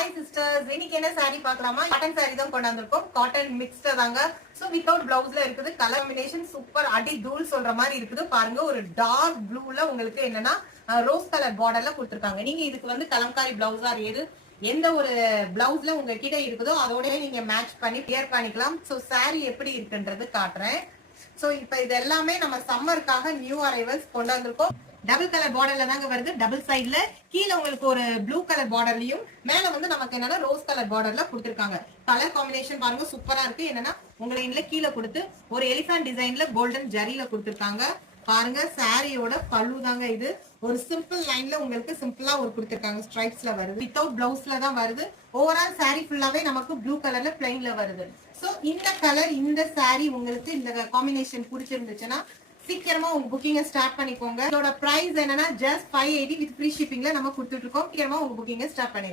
Hi sisters, இன்னைக்கு என்ன saree பார்க்கலாமா? காட்டன் saree தான் கொண்டு வந்திருக்கோம். காட்டன் மிக்ஸ்ட் தாங்க. சோ வித்தவுட் பிளவுஸ்ல இருக்குது. கலர் காம்பினேஷன் சூப்பர், அடி தூள் சொல்ற மாதிரி இருக்குது. பாருங்க, ஒரு டார்க் ப்ளூல உங்களுக்கு என்னன்னா ரோஸ் கலர் பார்டர்ல கொடுத்திருக்காங்க. நீங்க இதுக்கு வந்து கலம்காரி பிளவுஸா எந்த ஒரு பிளவுஸ்ல உங்க கிட்ட இருக்குதோ அதோடய நீங்க மேட்ச் பண்ணி வியர் பண்ணிக்கலாம். சோ saree எப்படி இருக்குன்றது காட்டுறேன். சோ இப்ப இது எல்லாமே நம்ம சம்மருக்காக நியூ அரைவல்ஸ் கொண்டு வந்திருக்கோம். டபுள் கலர் பார்டர்ல தாங்க வருது. டபுள் சைடுல கீழே உங்களுக்கு ஒரு ப்ளூ கலர் பார்டர்லயும் மேல வந்து நமக்கு என்னன்னா ரோஸ் கலர் பார்டர்ல கொடுத்திருக்காங்க. கலர் காம்பினேஷன் பாருங்க சூப்பரா இருக்கு. என்னன்னா உங்களை இதுல கீழே கொடுத்து ஒரு எலிஃபண்ட் டிசைன்ல கோல்டன் ஜரியில கொடுத்திருக்காங்க. பாருங்க, சாரியோட பல்லு தாங்க இது. ஒரு சிம்பிள் லைன்ல உங்களுக்கு சிம்பிளா ஒரு கொடுத்திருக்காங்க. ஸ்ட்ரைப்ஸ்ல வருது. வித்தவுட் பிளவுஸ்ல தான் வருது. ஓவரால் சாரி ஃபுல்லாவே நமக்கு ப்ளூ கலர்ல பிளைன்ல வருது. சோ இந்த கலர் இந்த சாரி உங்களுக்கு இந்த காம்பினேஷன் பிடிச்சிருந்துச்சுன்னா சீக்கிரமா உங்க புக்கிங்க ஸ்டார்ட் பண்ணிக்கோங்க. இதோட பிரைஸ் என்னன்னா ஜஸ்ட் 580 வித் ஃப்ரீ ஷிப்பிங்ல நம்ம கொடுத்துட்டு இருக்கோம். சீக்கிரமா உங்க புக்கிங்க ஸ்டார்ட் பண்ணிடுங்க.